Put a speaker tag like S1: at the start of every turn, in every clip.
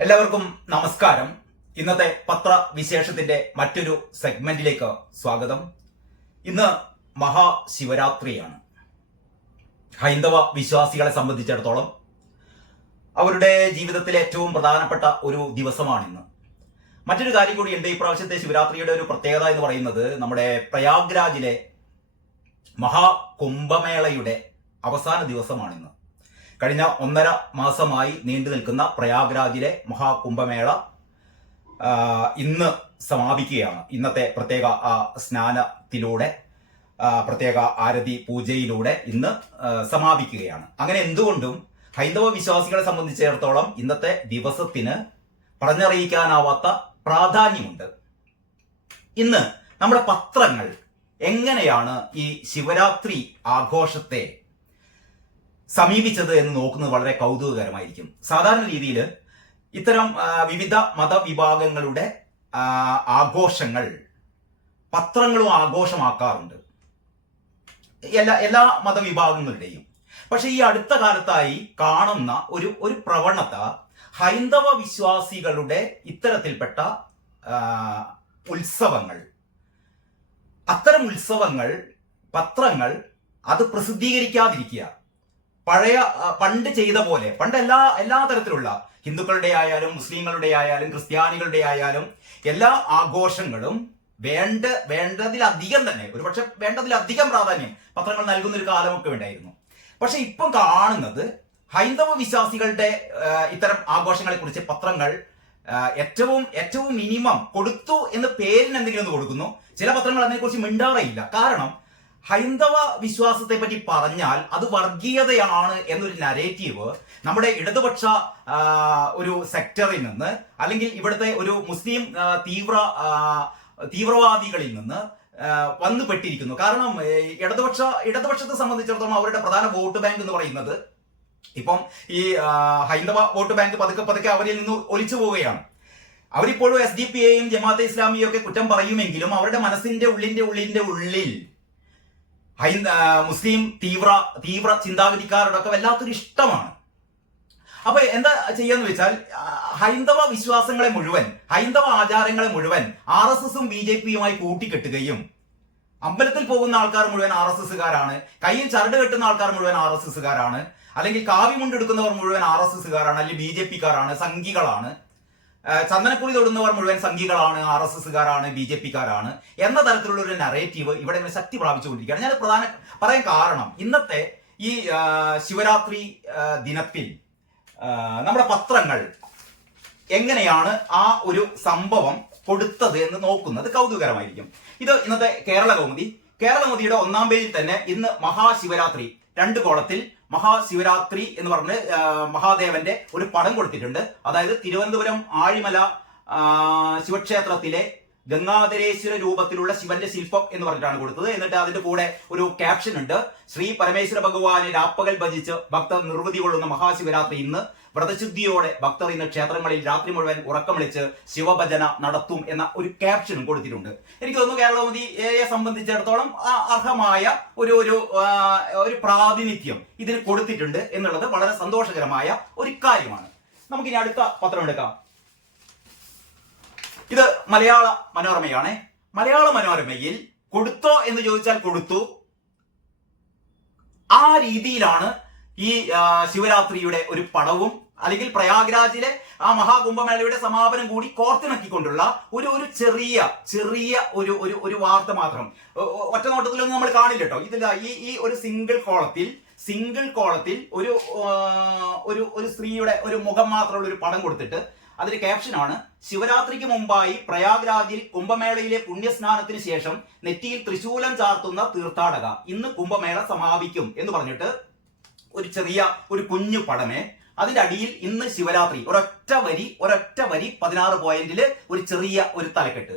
S1: എല്ലാവർക്കും നമസ്കാരം. ഇന്നത്തെ പത്രവിശേഷത്തിന്റെ മറ്റൊരു സെഗ്മെന്റിലേക്ക് സ്വാഗതം. ഇന്ന് മഹാശിവരാത്രിയാണ്. ഹൈന്ദവ വിശ്വാസികളെ സംബന്ധിച്ചിടത്തോളം അവരുടെ ജീവിതത്തിലെ ഏറ്റവും പ്രധാനപ്പെട്ട ഒരു ദിവസമാണിന്ന്. മറ്റൊരു കാര്യം കൂടിയുണ്ട് ഈ പ്രാവശ്യത്തെ ശിവരാത്രിയുടെ ഒരു പ്രത്യേകത എന്ന് പറയുന്നത് നമ്മുടെ പ്രയാഗ്രാജിലെ മഹാകുംഭമേളയുടെ അവസാന ദിവസമാണിന്ന്. കഴിഞ്ഞ ഒന്നര മാസമായി നീണ്ടു നിൽക്കുന്ന പ്രയാഗ്രാജിലെ മഹാകുംഭമേള ഇന്ന് സമാപിക്കുകയാണ്. ഇന്നത്തെ പ്രത്യേക സ്നാനത്തിലൂടെ പ്രത്യേക ആരതി പൂജയിലൂടെ ഇന്ന് സമാപിക്കുകയാണ്. അങ്ങനെ എന്തുകൊണ്ടും ഹൈന്ദവ വിശ്വാസികളെ സംബന്ധിച്ചിടത്തോളം ഇന്നത്തെ ദിവസത്തിന് പറഞ്ഞറിയിക്കാനാവാത്ത പ്രാധാന്യമുണ്ട്. ഇന്ന് നമ്മുടെ പത്രങ്ങൾ എങ്ങനെയാണ് ഈ ശിവരാത്രി ആഘോഷത്തെ സമീപിച്ചത് എന്ന് നോക്കുന്നത് വളരെ കൗതുകകരമായിരിക്കും. സാധാരണ രീതിയിൽ ഇത്തരം വിവിധ മതവിഭാഗങ്ങളുടെ ആഘോഷങ്ങൾ പത്രങ്ങളും ആഘോഷമാക്കാറുണ്ട്. എല്ലാ എല്ലാ മതവിഭാഗങ്ങളുടെയും. പക്ഷെ ഈ അടുത്ത കാലത്തായി കാണുന്ന ഒരു ഒരു പ്രവണത ഹൈന്ദവ വിശ്വാസികളുടെ ഇത്തരത്തിൽപ്പെട്ട ഉത്സവങ്ങൾ. അത്തരം ഉത്സവങ്ങൾ പത്രങ്ങൾ അത് പ്രസിദ്ധീകരിക്കാതിരിക്കുക പഴയ പണ്ട് ചെയ്ത പോലെ പണ്ട് എല്ലാ എല്ലാ തരത്തിലുള്ള ഹിന്ദുക്കളുടെ ആയാലും മുസ്ലിങ്ങളുടെ ആയാലും ക്രിസ്ത്യാനികളുടെ ആയാലും എല്ലാ ആഘോഷങ്ങളും വേണ്ട വേണ്ടതിലധികം തന്നെ ഒരുപക്ഷെ വേണ്ടതിലധികം പ്രാധാന്യം പത്രങ്ങൾ നൽകുന്ന ഒരു കാലമൊക്കെ ഉണ്ടായിരുന്നു. പക്ഷെ ഇപ്പം കാണുന്നത് ഹൈന്ദവ വിശ്വാസികളുടെ ഇത്തരം ആഘോഷങ്ങളെ കുറിച്ച് പത്രങ്ങൾ ഏറ്റവും ഏറ്റവും മിനിമം കൊടുത്തു എന്ന് പേരിന് എന്തെങ്കിലും ഒന്ന് കൊടുക്കുന്നു. ചില പത്രങ്ങൾ അതിനെക്കുറിച്ച് മിണ്ടാറയില്ല. കാരണം ഹൈന്ദവ വിശ്വാസത്തെ പറ്റി പറഞ്ഞാൽ അത് വർഗീയതയാണ് എന്നൊരു നരേറ്റീവ് നമ്മുടെ ഇടതുപക്ഷ ഒരു സെക്ടറിൽ നിന്ന് അല്ലെങ്കിൽ ഇവിടുത്തെ ഒരു മുസ്ലിം തീവ്ര തീവ്രവാദികളിൽ നിന്ന് വന്നു പെട്ടിരിക്കുന്നു കാരണം ഇടതുപക്ഷ ഇടതുപക്ഷത്തെ സംബന്ധിച്ചിടത്തോളം അവരുടെ പ്രധാന വോട്ട് ബാങ്ക് എന്ന് പറയുന്നത് ഇപ്പം ഈ ഹൈന്ദവ വോട്ട് ബാങ്ക് പതുക്കെ പതുക്കെ അവരിൽ നിന്ന് ഒലിച്ചു പോവുകയാണ്. അവരിപ്പോഴും എസ് ഡി പി എയും ജമാഅത്തെ ഇസ്ലാമിയും ഒക്കെ കുറ്റം പറയുമെങ്കിലും അവരുടെ മനസ്സിന്റെ ഉള്ളിന്റെ ഉള്ളിന്റെ ഉള്ളിൽ മുസ്ലിം തീവ്ര തീവ്ര ചിന്താഗതിക്കാരോടൊക്കെ വല്ലാത്തൊരു ഇഷ്ടമാണ്. അപ്പൊ എന്താ ചെയ്യാന്ന് വെച്ചാൽ ഹൈന്ദവ വിശ്വാസങ്ങളെ മുഴുവൻ ഹൈന്ദവ ആചാരങ്ങളെ മുഴുവൻ ആർ എസ് എസും ബി ജെ പിയുമായി കൂട്ടിക്കെട്ടുകയും അമ്പലത്തിൽ പോകുന്ന ആൾക്കാർ മുഴുവൻ ആർ എസ് എസ്സുകാരാണ് കയ്യിൽ ചരട് കെട്ടുന്ന ആൾക്കാർ മുഴുവൻ ആർ എസ് എസ്സുകാരാണ് അല്ലെങ്കിൽ കാവി മുണ്ടെടുക്കുന്നവർ മുഴുവൻ ആർ എസ് എസ്സുകാരാണ് അല്ലെങ്കിൽ ബി ജെ പിക്കാരാണ് സംഘികളാണ്. ചന്ദനക്കുറി തൊടുന്നവർ മുഴുവൻ സംഘികളാണ് ആർ എസ് എസ്സുകാരാണ് ബി ജെ പിക്കാരാണ് എന്ന തരത്തിലുള്ള ഒരു നറേറ്റീവ് ഇവിടെ ഇങ്ങനെ ശക്തി പ്രാപിച്ചുകൊണ്ടിരിക്കുകയാണ് ഞാൻ പ്രധാന പറയാൻ കാരണം ഇന്നത്തെ ഈ ശിവരാത്രി ദിനത്തിൽ നമ്മുടെ പത്രങ്ങൾ എങ്ങനെയാണ് ആ ഒരു സംഭവം കൊടുത്തത് എന്ന് നോക്കുന്നത് കൗതുകരമായിരിക്കും ഇത് ഇന്നത്തെ കേരള കൗമുദി. കേരള കൗമുദിയുടെ ഒന്നാം പേജിൽ തന്നെ ഇന്ന് മഹാശിവരാത്രി രണ്ട് കോളത്തിൽ മഹാശിവരാത്രി എന്ന് പറഞ്ഞ് മഹാദേവന്റെ ഒരു പടം കൊടുത്തിട്ടുണ്ട്. അതായത് തിരുവനന്തപുരം ആഴിമല ശിവക്ഷേത്രത്തിലെ ഗംഗാധരേശ്വര രൂപത്തിലുള്ള ശിവന്റെ ശില്പം എന്ന് പറഞ്ഞിട്ടാണ് കൊടുത്തത്. എന്നിട്ട് അതിന്റെ കൂടെ ഒരു ക്യാപ്ഷൻ ഉണ്ട്. ശ്രീ പരമേശ്വര ഭഗവാനെ രാപ്പകൽ ഭജിച്ച് ഭക്തർ നിർവൃതി കൊള്ളുന്ന മഹാശിവരാത്രി ഇന്ന് വ്രതശുദ്ധിയോടെ ഭക്തർ ഇന്ന് ക്ഷേത്രങ്ങളിൽ രാത്രി മുഴുവൻ ഉറക്കം വിളിച്ച് ശിവഭജന നടത്തും എന്ന ഒരു ക്യാപ്ഷനും കൊടുത്തിട്ടുണ്ട്. എനിക്ക് തോന്നുന്നു കേരളമതിയെ സംബന്ധിച്ചിടത്തോളം അർഹമായ ഒരു ഒരു ഒരു പ്രാതിനിധ്യം ഇതിന് കൊടുത്തിട്ടുണ്ട് എന്നുള്ളത് വളരെ സന്തോഷകരമായ ഒരു കാര്യമാണ്. നമുക്കിനി അടുത്ത പത്രം എടുക്കാം. ഇത് മലയാള മനോരമയാണ്. മലയാള മനോരമയിൽ കൊടുത്തോ എന്ന് ചോദിച്ചാൽ കൊടുത്തു. ആ രീതിയിലാണ് ഈ ശിവരാത്രിയുടെ ഒരു പടവും അല്ലെങ്കിൽ പ്രയാഗ്രാജിലെ ആ മഹാകുംഭമേളയുടെ സമാപനം കൂടി കോർത്തിണക്കിക്കൊണ്ടുള്ള ഒരു ഒരു ചെറിയ ചെറിയ ഒരു ഒരു ഒരു വാർത്ത മാത്രം. ഒറ്റ നോട്ടത്തിലൊന്നും നമ്മൾ കാണില്ല കേട്ടോ ഇതില്ല ഈ ഈ ഒരു സിംഗിൾ കോളത്തിൽ സിംഗിൾ കോളത്തിൽ ഒരു ഒരു ഒരു സ്ത്രീയുടെ ഒരു മുഖം മാത്രമുള്ള ഒരു പടം കൊടുത്തിട്ട് അതിന്റെ ക്യാപ്ഷനാണ് ശിവരാത്രിക്ക് മുമ്പായി പ്രയാഗ്രാജിൽ കുംഭമേളയിലെ പുണ്യസ്നാനത്തിന് ശേഷം നെറ്റിയിൽ തൃശൂലം ചാർത്തുന്ന തീർത്ഥാടക ഇന്ന് കുംഭമേള സമാപിക്കും എന്ന് പറഞ്ഞിട്ട് ഒരു ചെറിയ ഒരു കുഞ്ഞു പടമേ അതിന്റെ അടിയിൽ ഇന്ന് ശിവരാത്രി. ഒരൊറ്റ വരി ഒരൊറ്റ വരി പതിനാറ് പോയിന്റിൽ ഒരു ചെറിയ ഒരു തലക്കെട്ട്.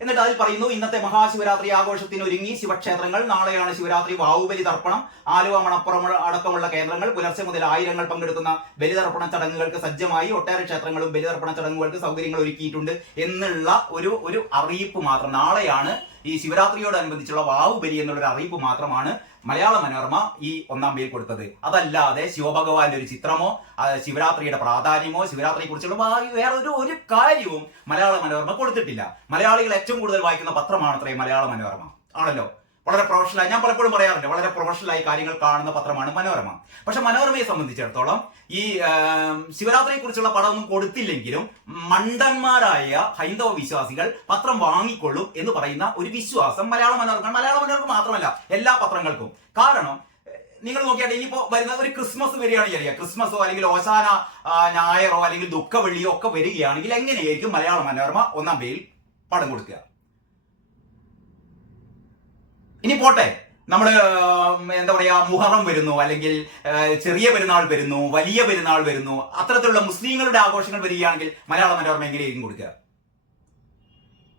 S1: എന്നിട്ട് അതിൽ പറയുന്നു ഇന്നത്തെ മഹാശിവരാത്രി ആഘോഷത്തിന് ഒരുങ്ങി ശിവക്ഷേത്രങ്ങൾ. നാളെയാണ് ശിവരാത്രി വാവുബലി തർപ്പണം. ആലുവ മണപ്പുറം അടക്കമുള്ള കേന്ദ്രങ്ങൾ പുലർച്ചെ മുതൽ ആയിരങ്ങൾ പങ്കെടുക്കുന്ന ബലിതർപ്പണ ചടങ്ങുകൾക്ക് സജ്ജമായി. ഒട്ടേറെ ക്ഷേത്രങ്ങളും ബലിതർപ്പണ ചടങ്ങുകൾക്ക് സൗകര്യങ്ങൾ ഒരുക്കിയിട്ടുണ്ട് എന്നുള്ള ഒരു ഒരു അറിയിപ്പ് മാത്രം. നാളെയാണ് ഈ ശിവരാത്രിയോടനുബന്ധിച്ചുള്ള വാവുബലി എന്നുള്ള ഒരു അറിയിപ്പ് മാത്രമാണ് മലയാള മനോരമ ഈ ഒന്നാം പേര് കൊടുത്തത്. അതല്ലാതെ ശിവഭഗവാന്റെ ഒരു ചിത്രമോ ശിവരാത്രിയുടെ പ്രാധാന്യമോ ശിവരാത്രിയെ കുറിച്ചുള്ള വേറെ ഒരു ഒരു കാര്യവും മലയാള മനോരമ കൊടുത്തിട്ടില്ല. മലയാളികൾ ഏറ്റവും കൂടുതൽ വായിക്കുന്ന പത്രമാണത്രേ മലയാള മനോരമ. ആണല്ലോ? വളരെ പ്രൊഫഷണലായി ഞാൻ പലപ്പോഴും പറയാറുണ്ട് വളരെ പ്രൊഫഷണലായി കാര്യങ്ങൾ കാണുന്ന പത്രമാണ് മനോരമ. പക്ഷെ മനോരമയെ സംബന്ധിച്ചിടത്തോളം ഈ ശിവരാത്രിയെ കുറിച്ചുള്ള പടമൊന്നും കൊടുത്തില്ലെങ്കിലും മണ്ടന്മാരായ ഹൈന്ദവ വിശ്വാസികൾ പത്രം വാങ്ങിക്കൊള്ളും എന്ന് പറയുന്ന ഒരു വിശ്വാസം മലയാള മനോരമ മലയാള മനോരമ മാത്രമല്ല എല്ലാ പത്രങ്ങൾക്കും. കാരണം നിങ്ങൾ നോക്കിയാൽ ഇനിയിപ്പോ വരുന്ന ഒരു ക്രിസ്മസ് വരികയാണ് ചെറിയ ക്രിസ്മസോ അല്ലെങ്കിൽ ഓശാന ഞായറോ അല്ലെങ്കിൽ ദുഃഖവെള്ളിയോ ഒക്കെ വരികയാണെങ്കിൽ എങ്ങനെയായിരിക്കും മലയാള മനോരമ ഒന്നാം പേരിൽ പടം കൊടുക്കുക? ഇനി പോട്ടെ. നമ്മൾ എന്താ പറയാ മുഹറം വരുന്നു അല്ലെങ്കിൽ ചെറിയ പെരുന്നാൾ വരുന്നു വലിയ പെരുന്നാൾ വരുന്നു അത്തരത്തിലുള്ള മുസ്ലിങ്ങളുടെ ആഘോഷങ്ങൾ വരികയാണെങ്കിൽ മലയാള മനോരമ എങ്ങനെയായിരിക്കും കൊടുക്കുക?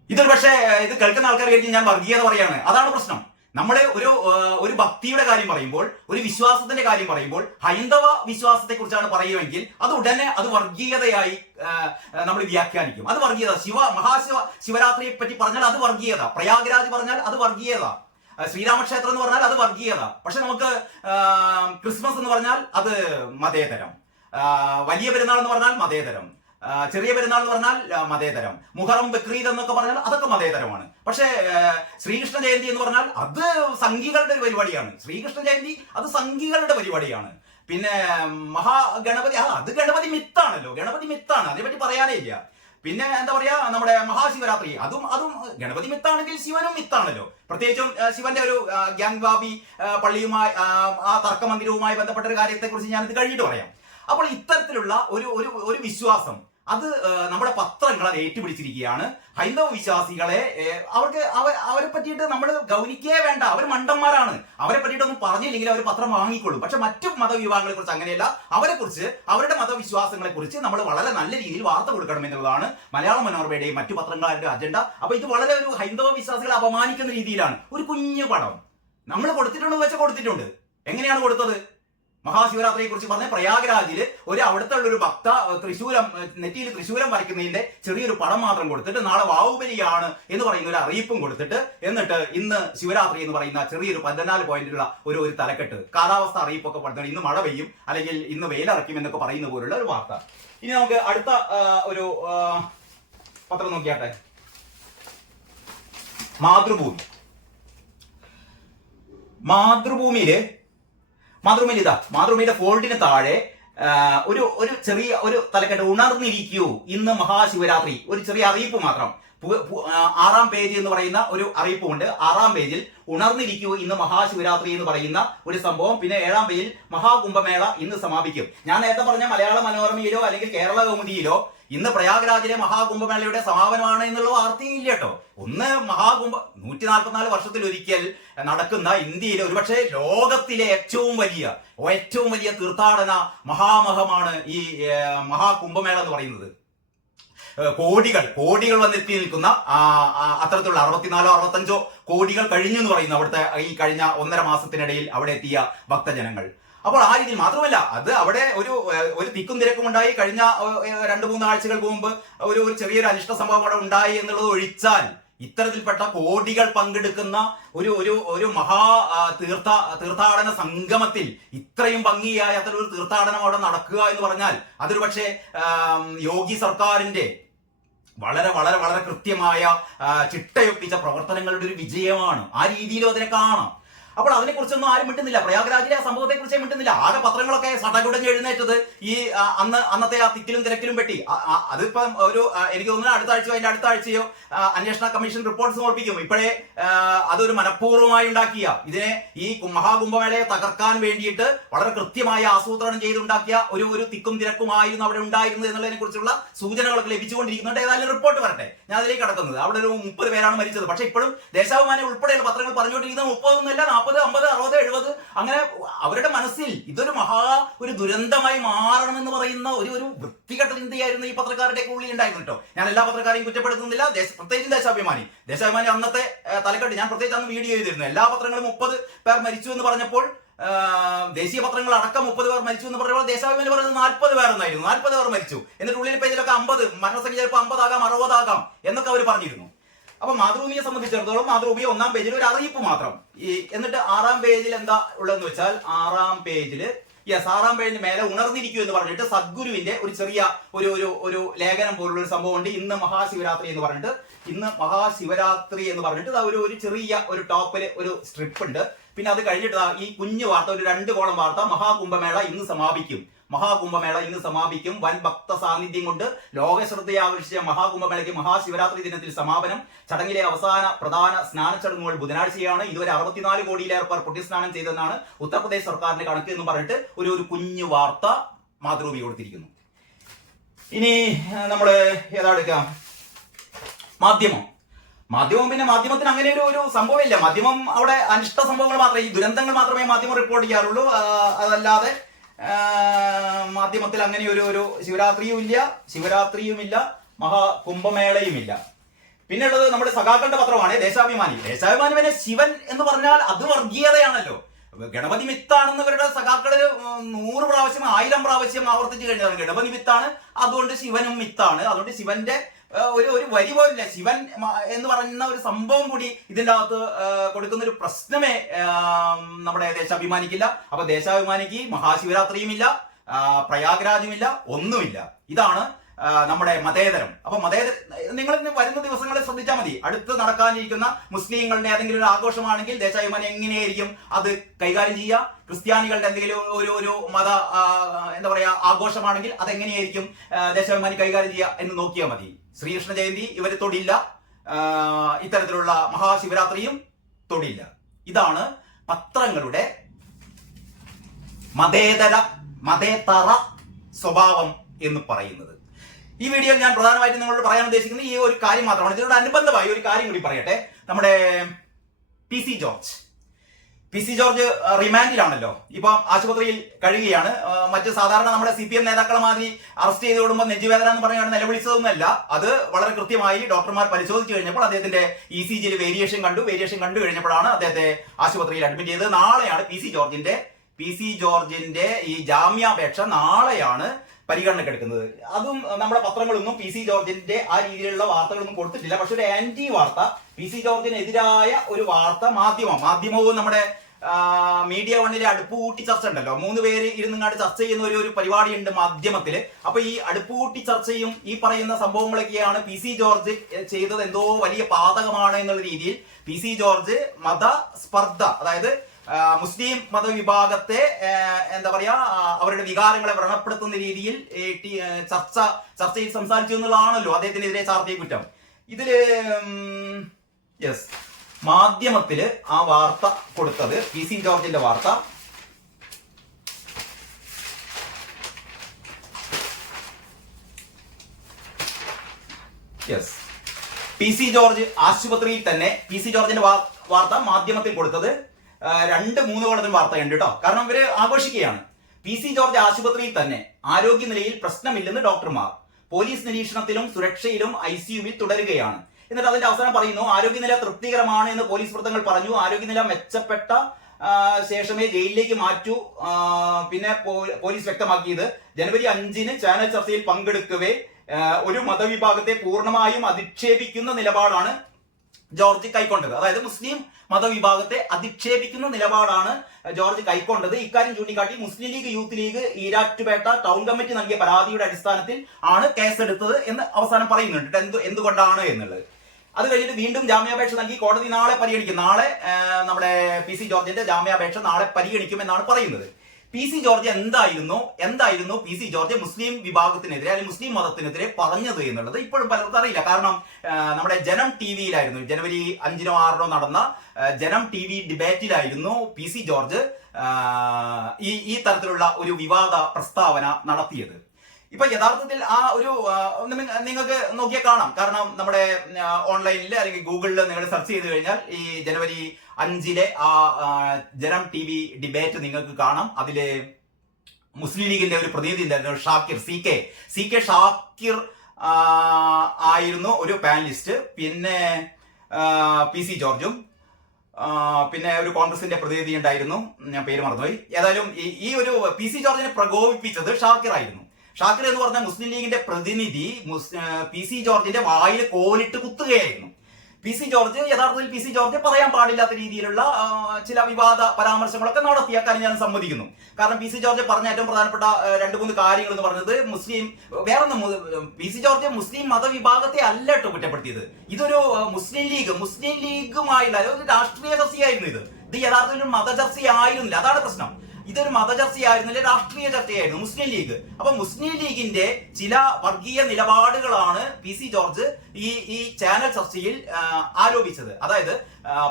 S1: ഇതൊരു പക്ഷേ ഇത് കേൾക്കുന്ന ആൾക്കാർക്ക് ഞാൻ വർഗീയത പറയാണ്. അതാണ് പ്രശ്നം. നമ്മൾ ഒരു ഒരു ഭക്തിയുടെ കാര്യം പറയുമ്പോൾ ഒരു വിശ്വാസത്തിന്റെ കാര്യം പറയുമ്പോൾ ഹൈന്ദവ വിശ്വാസത്തെ കുറിച്ചാണ് പറയുമെങ്കിൽ അത് ഉടനെ അത് വർഗീയതയായി നമ്മൾ വ്യാഖ്യാനിക്കും. അത് വർഗീയത. ശിവ മഹാശിവ ശിവരാത്രിയെ പറ്റി പറഞ്ഞാൽ അത് വർഗീയത. പ്രയാഗ്രാജ് പറഞ്ഞാൽ അത് വർഗീയത. ശ്രീരാമക്ഷേത്രം എന്ന് പറഞ്ഞാൽ അത് വർഗീയത. പക്ഷെ നമുക്ക് ക്രിസ്മസ് എന്ന് പറഞ്ഞാൽ അത് മതേതരം. വലിയ പെരുന്നാൾ എന്ന് പറഞ്ഞാൽ മതേതരം. ചെറിയ പെരുന്നാൾ എന്ന് പറഞ്ഞാൽ മതേതരം. മുഹറം ബക്രീദ് എന്നൊക്കെ പറഞ്ഞാൽ അതൊക്കെ മതേതരമാണ്. പക്ഷേ ശ്രീകൃഷ്ണ ജയന്തി എന്ന് പറഞ്ഞാൽ അത് സംഘികളുടെ ഒരു പരിപാടിയാണ്. ശ്രീകൃഷ്ണ ജയന്തി അത് സംഘികളുടെ പരിപാടിയാണ്. പിന്നെ മഹാഗണപതി അത് ഗണപതി മിത്താണല്ലോ. ഗണപതി മിത്താണ്. അതേപറ്റി പറയാനേ ഇല്ല. പിന്നെ എന്താ പറയാ നമ്മുടെ മഹാശിവരാത്രി. അതും അതും ഗണപതി മിത്താണെങ്കിൽ ശിവനും മിത്താണല്ലോ. പ്രത്യേകിച്ചും ശിവന്റെ ഒരു ഗ്യാങ് ബാബി പള്ളിയുമായി ആ, തർക്കമന്ദിരവുമായി ബന്ധപ്പെട്ട ഒരു കാര്യത്തെ കുറിച്ച് ഞാനിത് കഴിഞ്ഞിട്ട് പറയാം. അപ്പോൾ ഇത്തരത്തിലുള്ള ഒരു ഒരു വിശ്വാസം അത് നമ്മുടെ പത്രങ്ങൾ അത് ഏറ്റുപിടിച്ചിരിക്കുകയാണ്. ഹൈന്ദവ വിശ്വാസികളെ അവർക്ക് അവ അവരെ പറ്റിയിട്ട് നമ്മൾ ഗൗനിക്കേ വേണ്ട. അവർ മണ്ടന്മാരാണ്. അവരെ പറ്റിയിട്ടൊന്നും പറഞ്ഞില്ലെങ്കിൽ അവർ പത്രം വാങ്ങിക്കൊള്ളും. പക്ഷെ മറ്റു മതവിഭാഗങ്ങളെ കുറിച്ച് അങ്ങനെയല്ല. അവരെ കുറിച്ച് അവരുടെ മതവിശ്വാസങ്ങളെ കുറിച്ച് നമ്മൾ വളരെ നല്ല രീതിയിൽ വാർത്ത കൊടുക്കണം എന്നുള്ളതാണ് മലയാള മനോരമയുടെയും മറ്റു പത്രങ്ങളുടെ അജണ്ട. അപ്പൊ ഇത് വളരെ ഒരു ഹൈന്ദവ വിശ്വാസികളെ അപമാനിക്കുന്ന രീതിയിലാണ്. ഒരു കുഞ്ഞു പടം. നമ്മൾ കൊടുത്തിട്ടുണ്ടെന്ന് വെച്ചാൽ കൊടുത്തിട്ടുണ്ട്. എങ്ങനെയാണ് കൊടുത്തത്? മഹാശിവരാത്രിയെ കുറിച്ച് പറഞ്ഞ പ്രയാഗ്രാജിൽ ഒരു അവിടുത്തെ ഉള്ളൊരു ഭക്ത തൃശൂരം നെറ്റിയിൽ തൃശൂലം വരയ്ക്കുന്നതിന്റെ ചെറിയൊരു പടം മാത്രം കൊടുത്തിട്ട് നാളെ വാവുബലിയാണ് എന്ന് പറയുന്ന ഒരു അറിയിപ്പും കൊടുത്തിട്ട് എന്നിട്ട് ഇന്ന് ശിവരാത്രി എന്ന് പറയുന്ന ചെറിയൊരു പതിനാല് പോയിന്റിലുള്ള ഒരു ഒരു തലക്കെട്ട്. കാലാവസ്ഥ അറിയിപ്പൊക്കെ പറഞ്ഞാൽ ഇന്ന് മഴ പെയ്യും അല്ലെങ്കിൽ ഇന്ന് വെയിലറക്കും എന്നൊക്കെ പറയുന്ന പോലുള്ള ഒരു വാർത്ത. ഇനി നമുക്ക് അടുത്ത ഒരു പത്രം നോക്കിയാട്ടെ. മാതൃഭൂമി. മാതൃഭൂമിയിൽ മാതൃഭൂമിയിൽ ഇതാ മാതൃഭൂമിയുടെ ഫോൾഡിന് താഴെ ഒരു ഒരു ചെറിയ ഒരു തലക്കെട്ട് ഉണർന്നിരിക്കൂ. ഇന്ന് മഹാശിവരാത്രി. ഒരു ചെറിയ അറിയിപ്പ് മാത്രം. ആറാം പേജ് എന്ന് പറയുന്ന ഒരു അറിയിപ്പുണ്ട്. ആറാം പേജിൽ ഉണർന്നിരിക്കൂ ഇന്ന് മഹാശിവരാത്രി എന്ന് പറയുന്ന ഒരു സംഭവം. പിന്നെ ഏഴാം പേജിൽ മഹാകുംഭമേള ഇന്ന് സമാപിക്കും. ഞാൻ നേരത്തെ പറഞ്ഞ മലയാള മനോരമയിലോ അല്ലെങ്കിൽ കേരള കൗമുദിയിലോ ഇന്ന് പ്രയാഗ്രാജിലെ മഹാകുംഭമേളയുടെ സമാപനമാണ് എന്നുള്ള വാർത്തയില്ല കേട്ടോ. ഒന്ന് മഹാകുംഭ നൂറ്റി നാൽപ്പത്തിനാല് വർഷത്തിൽ ഒരിക്കൽ നടക്കുന്ന ഇന്ത്യയിലെ ഒരുപക്ഷെ ലോകത്തിലെ ഏറ്റവും വലിയ ഏറ്റവും വലിയ തീർത്ഥാടന മഹാമഹമാണ് ഈ മഹാകുംഭമേള എന്ന് പറയുന്നത്. കോടികൾ കോടികൾ വന്നെത്തി നിൽക്കുന്ന അത്തരത്തിലുള്ള അറുപത്തിനാലോ അറുപത്തഞ്ചോ കോടികൾ കഴിഞ്ഞു എന്ന് പറയുന്നു അവിടുത്തെ ഈ കഴിഞ്ഞ ഒന്നര മാസത്തിനിടയിൽ അവിടെ എത്തിയ ഭക്തജനങ്ങൾ. അപ്പോൾ ആ രീതിയിൽ മാത്രമല്ല അത് അവിടെ ഒരു ഒരു തിക്കും തിരക്കും ഉണ്ടായി. കഴിഞ്ഞ രണ്ട് മൂന്ന് ആഴ്ചകൾക്ക് മുമ്പ് ഒരു ഒരു ചെറിയൊരു അനിഷ്ട സംഭവം അവിടെ ഉണ്ടായി എന്നുള്ളത് ഒഴിച്ചാൽ ഇത്തരത്തിൽപ്പെട്ട കോടികൾ പങ്കെടുക്കുന്ന ഒരു ഒരു ഒരു മഹാ തീർത്ഥ തീർത്ഥാടന സംഗമത്തിൽ ഇത്രയും ഭംഗിയായ അത്തരം ഒരു തീർത്ഥാടനം അവിടെ നടക്കുക എന്ന് പറഞ്ഞാൽ അതൊരു പക്ഷേ യോഗി സർക്കാരിന്റെ വളരെ വളരെ വളരെ കൃത്യമായ ചിട്ടയൊപ്പിച്ച പ്രവർത്തനങ്ങളുടെ ഒരു വിജയമാണ്. ആ രീതിയിലും അതിനെ കാണാം. അപ്പോൾ അതിനെക്കുറിച്ചൊന്നും ആരും മിണ്ടുന്നില്ല. പ്രയാഗ്രാജിലെ ആ സംഭവത്തെ കുറിച്ച് മിണ്ടുന്നില്ല. ആകെ പത്രങ്ങളൊക്കെ സടകുടഞ്ഞ് എഴുന്നേറ്റത് ഈ അന്ന് അന്നത്തെ ആ തിക്കിലും തിരക്കിലും പെട്ടി. അതിപ്പം ഒരു എനിക്ക് തോന്നുന്നു അടുത്ത ആഴ്ചയോ അതിന്റെ അടുത്ത ആഴ്ചയോ അന്വേഷണ കമ്മീഷൻ റിപ്പോർട്ട് സമർപ്പിക്കും ഇപ്പോഴേ അതൊരു മനഃപൂർവമായി ഉണ്ടാക്കിയ ഇതിനെ ഈ മഹാകുംഭമേളയെ തകർക്കാൻ വേണ്ടിയിട്ട് വളരെ കൃത്യമായ ആസൂത്രണം ചെയ്തുണ്ടാക്കിയ ഒരു ഒരു തിക്കും തിരക്കുമായിരുന്നു അവിടെ ഉണ്ടായിരുന്നത് എന്നുള്ളതിനെ കുറിച്ചുള്ള സൂചനകളൊക്കെ ലഭിച്ചുകൊണ്ടിരിക്കുന്നുണ്ട്. ഏതായാലും റിപ്പോർട്ട് വരട്ടെ. ഞാൻ അതിലേക്ക് കടക്കുന്നത്. അവിടെ ഒരു മുപ്പത് പേരാണ് മരിച്ചത്. പക്ഷെ ഇപ്പോഴും ദേശാഭിമാനി ഉൾപ്പെടെയുള്ള പത്രങ്ങൾ പറഞ്ഞുകൊണ്ടിരിക്കുന്നത് മുപ്പതൊന്നുമല്ല നാൽപ്പത് അമ്പത് അറുപത് എഴുപത് അങ്ങനെ അവരുടെ മനസ്സിൽ ഇതൊരു മഹാ ഒരു ദുരന്തമായി മാറണമെന്ന് പറയുന്ന ഒരു ഒരു വൃത്തികെട്ട ചിന്തയായിരുന്നു ഈ പത്രക്കാരുടെ ഉള്ളിൽ ഉണ്ടായിരുന്നു കേട്ടോ. ഞാൻ എല്ലാ പത്രക്കാരെയും കുറ്റപ്പെടുത്തുന്നില്ല. പ്രത്യേകിച്ചും ദേശാഭിമാനി. ദേശാഭിമാനി അന്നത്തെ തലക്കെട്ട്. ഞാൻ പ്രത്യേകിച്ച് അന്ന് വീഡിയോ ചെയ്തിരുന്നു. എല്ലാ പത്രങ്ങളും മുപ്പത് പേർ മരിച്ചു എന്ന് പറഞ്ഞപ്പോൾ ദേശീയ പത്രങ്ങൾ അടക്കം മുപ്പത് പേർ മരിച്ചു എന്ന് പറയുമ്പോൾ ദേശാഭിമാനി പറയുന്നത് നാൽപ്പത് പേർ എന്നായിരുന്നു നാൽപ്പത് പേർ മരിച്ചു. എന്നിട്ട് ഉള്ളിൽ പേജിലൊക്കെ അമ്പത് മരണസംഖ്യ ചിലപ്പോൾ അമ്പതാകാം അറുപതാകാം എന്നൊക്കെ അവർ പറഞ്ഞിരുന്നു. അപ്പൊ മാതൃഭൂമിയെ സംബന്ധിച്ചിടത്തോളം മാതൃഭൂമി ഒന്നാം പേജിൽ ഒരു അറിയിപ്പ് മാത്രം. ഈ എന്നിട്ട് ആറാം പേജിൽ എന്താ ഉള്ളതെന്ന് വെച്ചാൽ ആറാം പേജിൽ യെസ് ആറാം പേജിന് മേലെ ഉണർന്നിരിക്കൂ എന്ന് പറഞ്ഞിട്ട് സദ്ഗുരുവിന്റെ ഒരു ചെറിയ ഒരു ഒരു ഒരു ലേഖനം പോലുള്ള ഒരു സംഭവം ഉണ്ട്. ഇന്ന് മഹാശിവരാത്രി എന്ന് പറഞ്ഞിട്ട്. ഇന്ന് മഹാശിവരാത്രി എന്ന് പറഞ്ഞിട്ട് ഒരു ഒരു ചെറിയ ഒരു ടോപ്പിൽ ഒരു സ്ട്രിപ്പ് ഉണ്ട്. പിന്നെ അത് കഴിഞ്ഞിട്ട് ഈ കുഞ്ഞു വാർത്ത ഒരു രണ്ട് കോളം വാർത്ത മഹാകുംഭമേള ഇന്ന് സമാപിക്കും. മഹാകുംഭമേള ഇന്ന് സമാപിക്കും. വൻ ഭക്ത സാന്നിധ്യം കൊണ്ട് ലോക ശ്രദ്ധയെ ആകർഷിച്ച മഹാകുംഭമേളയ്ക്ക് മഹാശിവരാത്രി ദിനത്തിൽ സമാപനം. ചടങ്ങിലെ അവസാന പ്രധാന സ്നാന ചടങ്ങുകൾ ബുധനാഴ്ചയാണ്. ഇതുവരെ അറുപത്തിനാല് കോടിയിലേറെ പേർ പുണ്യസ്നാനം ചെയ്തെന്നാണ് ഉത്തർപ്രദേശ് സർക്കാരിന്റെ കണക്ക് എന്ന് പറഞ്ഞിട്ട് ഒരു ഒരു കുഞ്ഞു വാർത്ത മാതൃഭൂമി കൊടുത്തിരിക്കുന്നു. ഇനി നമ്മൾ ഏതാ എടുക്കാം. മാധ്യമം. മാധ്യമം പിന്നെ മാധ്യമത്തിന് അങ്ങനെ ഒരു ഒരു സംഭവമില്ല. മാധ്യമം അവിടെ അനിഷ്ട സംഭവങ്ങൾ മാത്രമേ ഈ ദുരന്തങ്ങൾ മാത്രമേ മാധ്യമം റിപ്പോർട്ട് ചെയ്യാറുള്ളൂ. അതല്ലാതെ മാധ്യമത്തിൽ അങ്ങനെ ഒരു ഒരു ശിവരാത്രിയും ഇല്ല ശിവരാത്രിയുമില്ല മഹാകുംഭമേളയുമില്ല പിന്നെയുള്ളത് നമ്മുടെ സഖാക്കളുടെ പത്രമാണ് ദേശാഭിമാനി. ദേശാഭിമാനി പിന്നെ ശിവൻ എന്ന് പറഞ്ഞാൽ അത് വർഗീയതയാണല്ലോ. ഗണപതി മിത്താണെന്ന് ഇവരുടെ സഖാക്കൾ നൂറ് പ്രാവശ്യം ആയിരം പ്രാവശ്യം ആവർത്തിച്ച് കഴിഞ്ഞാൽ ഗണപതി മിത്താണ് അതുകൊണ്ട് ശിവനും മിത്താണ്. അതുകൊണ്ട് ശിവന്റെ ഒരു ഒരു വരി പോലില്ല. ശിവൻ എന്ന് പറയുന്ന ഒരു സംഭവം കൂടി ഇതിന്റെ അകത്ത് കൊടുക്കുന്ന ഒരു പ്രശ്നമേ നമ്മുടെ ദേശാഭിമാനിക്കില്ല. അപ്പൊ ദേശാഭിമാനിക്ക് മഹാശിവരാത്രിയുമില്ല പ്രയാഗ്രാജുമില്ല ഒന്നുമില്ല. ഇതാണ് നമ്മുടെ മതേതരം. അപ്പൊ മതേതര നിങ്ങൾ വരുന്ന ദിവസങ്ങളിൽ ശ്രദ്ധിച്ചാൽ മതി. അടുത്ത് നടക്കാനിരിക്കുന്ന മുസ്ലിങ്ങളുടെ ഏതെങ്കിലും ഒരു ആഘോഷമാണെങ്കിൽ ദേശാഭിമാനി എങ്ങനെയായിരിക്കും അത് കൈകാര്യം ചെയ്യുക? ക്രിസ്ത്യാനികളുടെ എന്തെങ്കിലും ഒരു ഒരു മത എന്താ പറയാ ആഘോഷമാണെങ്കിൽ അതെങ്ങനെയായിരിക്കും ദേശാഭിമാനി കൈകാര്യം ചെയ്യുക എന്ന് നോക്കിയാൽ മതി. ശ്രീകൃഷ്ണ ജയന്തി ഇവർ തൊടില്ല ഇത്തരത്തിലുള്ള മഹാശിവരാത്രിയും തൊടില്ല ഇതാണ് പത്രങ്ങളുടെ മതേതര മതേതറ സ്വഭാവം എന്ന് പറയുന്നത്. ഈ വീഡിയോയിൽ ഞാൻ പ്രധാനമായിട്ടും നിങ്ങളോട് പറയാൻ ഉദ്ദേശിക്കുന്നത് ഈ ഒരു കാര്യം മാത്രമാണ്. ഇതിനോട് അനുബന്ധമായി ഒരു കാര്യം കൂടി പറയട്ടെ. നമ്മുടെ P C George P C George റിമാൻഡിലാണല്ലോ ഇപ്പം ആശുപത്രിയിൽ കഴിയുകയാണ്. മറ്റ് സാധാരണ നമ്മുടെ സി പി എം നേതാക്കളെ മാതിരി അറസ്റ്റ് ചെയ്ത് വിടുമ്പോൾ നെഞ്ചുവേദന എന്ന് പറഞ്ഞാണ് നിലവിളിച്ചതൊന്നുമല്ല. അത് വളരെ കൃത്യമായി ഡോക്ടർമാർ പരിശോധിച്ചു കഴിഞ്ഞപ്പോൾ അദ്ദേഹത്തിന്റെ ഇ സി ജിയിൽ വേരിയേഷൻ കണ്ടു. വേരിയേഷൻ കണ്ടു കഴിഞ്ഞപ്പോഴാണ് അദ്ദേഹത്തെ ആശുപത്രിയിൽ അഡ്മിറ്റ് ചെയ്തത്. നാളെയാണ് പി സി ജോർജിന്റെ പി സി ജോർജിന്റെ ഈ ജാമ്യാപേക്ഷ. നാളെയാണ് പരിഗണനയ്ക്ക് എടുക്കുന്നത്. അതും നമ്മുടെ പത്രങ്ങളൊന്നും പി സി ജോർജിന്റെ ആ രീതിയിലുള്ള വാർത്തകളൊന്നും കൊടുത്തിട്ടില്ല. പക്ഷെ ഒരു ആന്റി വാർത്ത പി സി ജോർജിനെതിരായ ഒരു വാർത്ത മാധ്യമം മാധ്യമവും നമ്മുടെ മീഡിയ വണ്ണിലെ അടുപ്പ് കൂട്ടി ചർച്ച ഉണ്ടല്ലോ. മൂന്ന് പേര് ഇരുന്നങ്ങാട് ചർച്ച ചെയ്യുന്ന ഒരു ഒരു പരിപാടിയുണ്ട് മാധ്യമത്തിൽ അപ്പൊ ഈ അടുപ്പ് കൂട്ടി ചർച്ചയും ഈ പറയുന്ന സംഭവങ്ങളൊക്കെയാണ് പി സി ജോർജ് ചെയ്തത് എന്തോ വലിയ പാതകമാണ് എന്നുള്ള രീതിയിൽ പി സി ജോർജ് മത സ്പർദ്ധ അതായത് മുസ്ലിം മതവിഭാഗത്തെ എന്താ പറയാ അവരുടെ വികാരങ്ങളെ വ്രണപ്പെടുത്തുന്ന രീതിയിൽ ചർച്ച ചർച്ചയിൽ സംസാരിച്ചു എന്നുള്ളതാണല്ലോ അദ്ദേഹത്തിനെതിരെ ചാർത്തിയ കുറ്റം. ഇതിൽ യെസ് മാധ്യമത്തിൽ ആ വാർത്ത കൊടുത്തത് പി സി ജോർജിന്റെ വാർത്ത. യെസ് പി സി ജോർജ് ആശുപത്രിയിൽ തന്നെ പി സി ജോർജിന്റെ വാർത്ത മാധ്യമത്തിൽ കൊടുത്തത് രണ്ട് മൂന്ന് കോണത്തിൽ വാർത്ത ഉണ്ട് കേട്ടോ കാരണം ഇവർ ആഘോഷിക്കുകയാണ്. പി സി ജോർജ് ആശുപത്രിയിൽ തന്നെ ആരോഗ്യനിലയിൽ പ്രശ്നമില്ലെന്ന് ഡോക്ടർമാർ. പോലീസ് നിരീക്ഷണത്തിലും സുരക്ഷയിലും ഐ സിയുവിൽ തുടരുകയാണ്. എന്നിട്ട് അതിന്റെ അവസാനം പറയുന്നു ആരോഗ്യനില തൃപ്തികരമാണ് എന്ന് പോലീസ് വൃത്തങ്ങൾ പറഞ്ഞു. ആരോഗ്യനില മെച്ചപ്പെട്ട ശേഷമേ ജയിലിലേക്ക് മാറ്റൂ പിന്നെ പോലീസ് വ്യക്തമാക്കിയത് ജനുവരി അഞ്ചിന് ചാനൽ ചർച്ചയിൽ പങ്കെടുക്കവേ ഒരു മതവിഭാഗത്തെ പൂർണമായും അധിക്ഷേപിക്കുന്ന നിലപാടാണ് ജോർജ് കൈക്കൊണ്ടത്. അതായത് മുസ്ലിം മതവിഭാഗത്തെ അധിക്ഷേപിക്കുന്ന നിലപാടാണ് ജോർജ് കൈക്കൊണ്ടത്. ഇക്കാര്യം ചൂണ്ടിക്കാട്ടി Muslim League youth league Erattupetta town committee നൽകിയ പരാതിയുടെ അടിസ്ഥാനത്തിൽ ആണ് കേസെടുത്തത് എന്ന് അവസാനം പറയുന്നുണ്ട്. എന്ത് എന്തുകൊണ്ടാണ് എന്നുള്ളത്. അത് കഴിഞ്ഞിട്ട് വീണ്ടും ജാമ്യാപേക്ഷ നൽകി കോടതി നാളെ പരിഗണിക്കും. നാളെ നമ്മുടെ പി സി ജോർജിന്റെ ജാമ്യാപേക്ഷ നാളെ പരിഗണിക്കുമെന്നാണ് പറയുന്നത്. പി സി ജോർജ് എന്തായിരുന്നു? എന്തായിരുന്നു പി സി ജോർജ് മുസ്ലിം വിഭാഗത്തിനെതിരെ അല്ലെങ്കിൽ മുസ്ലിം മതത്തിനെതിരെ പറഞ്ഞത് എന്നുള്ളത് ഇപ്പോഴും പലർക്കും അറിയില്ല. കാരണം നമ്മുടെ ജനം ടി വിയിലായിരുന്നു. ജനുവരി അഞ്ചിനോ ആറിനോ നടന്ന ജനം ടി വി ഡിബേറ്റിലായിരുന്നു പി സി ജോർജ് ഈ ഈ തരത്തിലുള്ള ഒരു വിവാദ പ്രസ്താവന നടത്തിയത്. ഇപ്പൊ യഥാർത്ഥത്തിൽ ആ ഒരു നിങ്ങൾക്ക് നോക്കിയാൽ കാണാം. കാരണം നമ്മുടെ ഓൺലൈനിൽ അല്ലെങ്കിൽ ഗൂഗിളിൽ നിങ്ങൾ സെർച്ച് ചെയ്ത് കഴിഞ്ഞാൽ ഈ ജനുവരി അഞ്ചിലെ ആ ജനം ടി വി ഡിബേറ്റ് നിങ്ങൾക്ക് കാണാം. അതിൽ മുസ്ലിം ലീഗിന്റെ ഒരു പ്രതിനിധി ഉണ്ടായിരുന്നു Shakir C K. C K Shakir ആയിരുന്നു ഒരു പാനലിസ്റ്റ്. പിന്നെ പി സി ജോർജും പിന്നെ ഒരു കോൺഗ്രസിന്റെ പ്രതിനിധി ഉണ്ടായിരുന്നു. ഞാൻ പേര് മറന്നുപോയി. ഏതായാലും ഈ ഒരു പി സി ജോർജിനെ പ്രകോപിപ്പിച്ചത് ഷാക്കിർ ആയിരുന്നു. ഷാക്കിർ എന്ന് പറഞ്ഞ മുസ്ലിം ലീഗിന്റെ പ്രതിനിധി പി സി ജോർജിന്റെ വായിൽ കോലിട്ട് കുത്തുകയായിരുന്നു. പി സി ജോർജ് യഥാർത്ഥത്തിൽ പി സി ജോർജ് പറയാൻ പാടില്ലാത്ത രീതിയിലുള്ള ചില വിവാദ പരാമർശങ്ങളൊക്കെ നടത്തിയ കാര്യം ഞാൻ സമ്മതിക്കുന്നു. കാരണം പി സി ജോർജ് പറഞ്ഞ ഏറ്റവും പ്രധാനപ്പെട്ട രണ്ട് മൂന്ന് കാര്യങ്ങൾ എന്ന് പറഞ്ഞത് മുസ്ലിം വേറൊന്നും പി സി ജോർജ് മുസ്ലിം മതവിഭാഗത്തെ അല്ല കേട്ടോ കുറ്റപ്പെടുത്തിയത്. ഇതൊരു മുസ്ലിം ലീഗ് മുസ്ലിം ലീഗുമായുള്ള ഒരു രാഷ്ട്രീയ ചർച്ചയായിരുന്നു ഇത്. ഇത് യഥാർത്ഥത്തിൽ ഒരു മത അതാണ് പ്രശ്നം. ഇതൊരു മതചർച്ചയായിരുന്നില്ല? രാഷ്ട്രീയ ചർച്ചയായിരുന്നു മുസ്ലിം ലീഗ്. അപ്പൊ മുസ്ലിം ലീഗിന്റെ ചില വർഗീയ നിലപാടുകളാണ് പി സി ജോർജ് ഈ ഈ ചാനൽ ചർച്ചയിൽ ആരോപിച്ചത്. അതായത്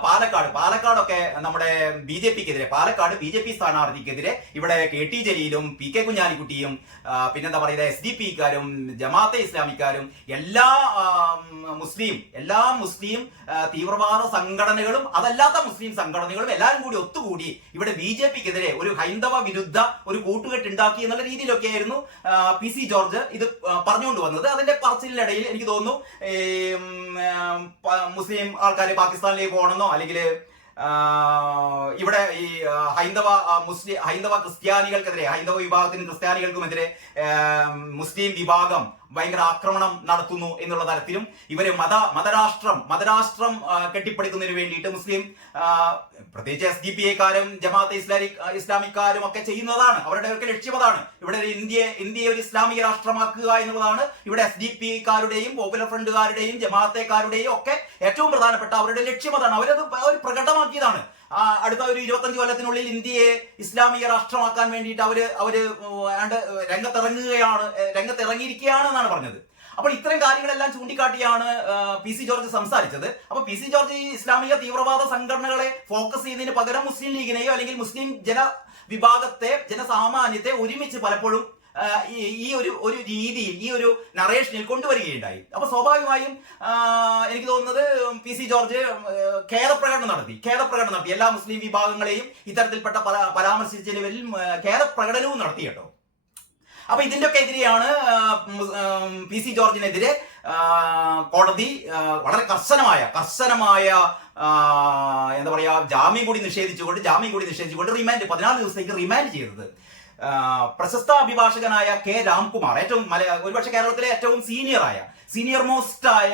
S1: പാലക്കാട് പാലക്കാടൊക്കെ നമ്മുടെ ബി ജെ പിക്കെതിരെ പാലക്കാട് ബി ജെ പി സ്ഥാനാർത്ഥിക്കെതിരെ ഇവിടെ കെ ടി ജലീലും പി കെ കുഞ്ഞാലിക്കുട്ടിയും പിന്നെന്താ പറയുക എസ് ഡി പിക്കാരും ജമാഅത്തെ ഇസ്ലാമിക്കാരും എല്ലാ മുസ്ലിം എല്ലാ മുസ്ലിം തീവ്രവാദ സംഘടനകളും അതല്ലാത്ത മുസ്ലിം സംഘടനകളും എല്ലാവരും കൂടി ഒത്തുകൂടി ഇവിടെ ബി ജെ പിക്കെതിരെ ഒരു ഹൈന്ദവ വിരുദ്ധ ഒരു കൂട്ടുകെട്ട് ഉണ്ടാക്കി എന്നുള്ള രീതിയിലൊക്കെ ആയിരുന്നു പി സി ജോർജ് ഇത് പറഞ്ഞുകൊണ്ട് വന്നത്. അതിന്റെ പറച്ചിലിനിടയിൽ എനിക്ക് തോന്നുന്നു മുസ്ലിം ആൾക്കാർ പാകിസ്ഥാനിലേക്ക് പോകണമെന്നോ അല്ലെങ്കിൽ ഇവിടെ ഈ ഹൈന്ദവ മുസ്ലിം ഹൈന്ദവ ക്രിസ്ത്യാനികൾക്കെതിരെ ഹൈന്ദവ വിഭാഗത്തിനും ക്രിസ്ത്യാനികൾക്കുമെതിരെ മുസ്ലിം വിഭാഗം ഭയങ്കര ആക്രമണം നടത്തുന്നു എന്നുള്ള തരത്തിലും ഇവരെ മത മതരാഷ്ട്രം മതരാഷ്ട്രം കെട്ടിപ്പടുക്കുന്നതിന് വേണ്ടിയിട്ട് മുസ്ലിം പ്രത്യേകിച്ച് എസ് ഡി പി എക്കാരും ജമാഅത്ത് ഇസ്ലാമി ഇസ്ലാമിക്കാരും ഒക്കെ ചെയ്യുന്നതാണ്. അവരുടെ ഒക്കെ ലക്ഷ്യം അതാണ്. ഇവിടെ ഒരു ഇന്ത്യ ഇന്ത്യയെ ഒരു ഇസ്ലാമിക രാഷ്ട്രമാക്കുക എന്നുള്ളതാണ് ഇവിടെ എസ് ഡി പി കാരുടെയും പോപ്പുലർ ഫ്രണ്ടുകാരുടെയും ജമാഅത്തേക്കാരുടെയും ഒക്കെ ഏറ്റവും പ്രധാനപ്പെട്ട അവരുടെ ലക്ഷ്യം അതാണ്. അവരത് അവർ പ്രകടമാക്കിയതാണ്. അടുത്ത ഒരു ഇരുപത്തഞ്ച് കൊല്ലത്തിനുള്ളിൽ ഇന്ത്യയെ ഇസ്ലാമിക രാഷ്ട്രമാക്കാൻ വേണ്ടിയിട്ട് അവർ അവർ രംഗത്തിറങ്ങുകയാണ് രംഗത്തിറങ്ങിയിരിക്കുകയാണ് എന്നാണ് പറഞ്ഞത്. അപ്പോൾ ഇത്തരം കാര്യങ്ങളെല്ലാം ചൂണ്ടിക്കാട്ടിയാണ് പി സി ജോർജ് സംസാരിച്ചത്. അപ്പൊ പി സി ജോർജ് ഈ ഇസ്ലാമിക തീവ്രവാദ സംഘടനകളെ ഫോക്കസ് ചെയ്യുന്നതിന് പകരം മുസ്ലിം ലീഗിനെയോ അല്ലെങ്കിൽ മുസ്ലിം ജന വിഭാഗത്തെ ജനസാമാന്യത്തെ ഒരുമിച്ച് പലപ്പോഴും ഈ ഒരു ഒരു രീതിയിൽ ഈ ഒരു നറേഷനിൽ കൊണ്ടുവരികയുണ്ടായി. അപ്പൊ സ്വാഭാവികമായും എനിക്ക് തോന്നുന്നത് പി സി ജോർജ് ഖേദപ്രകടനം നടത്തി. ഖേദപ്രകടനം നടത്തി. എല്ലാ മുസ്ലിം വിഭാഗങ്ങളെയും ഇത്തരത്തിൽപ്പെട്ട പരാമർശിച്ചവരിൽ ഖേദപ്രകടനവും നടത്തി കേട്ടോ. അപ്പൊ ഇതിന്റെ ഒക്കെ എതിരെയാണ് പി സി ജോർജിനെതിരെ കോടതി വളരെ കർശനമായ കർശനമായ എന്താ പറയാ ജാമ്യം കൂടി നിഷേധിച്ചുകൊണ്ട് ജാമ്യം കൂടി നിഷേധിച്ചുകൊണ്ട് റിമാൻഡ് പതിനാല് ദിവസത്തേക്ക് റിമാൻഡ് ചെയ്തത്. പ്രശസ്ത അഭിഭാഷകനായ കെ രാംകുമാർ ഏറ്റവും മല ഒരുപക്ഷെ കേരളത്തിലെ ഏറ്റവും സീനിയറായ സീനിയർ മോസ്റ്റ് ആയ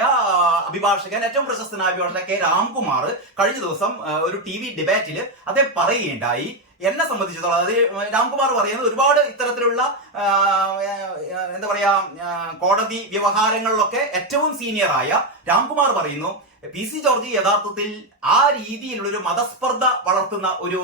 S1: അഭിഭാഷകൻ ഏറ്റവും പ്രശസ്തനായ അഭിഭാഷകൻ കെ രാംകുമാർ കഴിഞ്ഞ ദിവസം ഒരു ടി വി ഡിബേറ്റിൽ അദ്ദേഹം പറയുകയുണ്ടായി. എന്നെ സംബന്ധിച്ചിടത്തോളം അത് രാംകുമാർ പറയുന്നത് ഒരുപാട് ഇത്തരത്തിലുള്ള എന്താ പറയാ കോടതി വ്യവഹാരങ്ങളിലൊക്കെ ഏറ്റവും സീനിയറായ രാംകുമാർ പറയുന്നു. പി സി ജോർജ് യഥാർത്ഥത്തിൽ ആ രീതിയിലുള്ള ഒരു മതസ്പർദ്ധ വളർത്തുന്ന ഒരു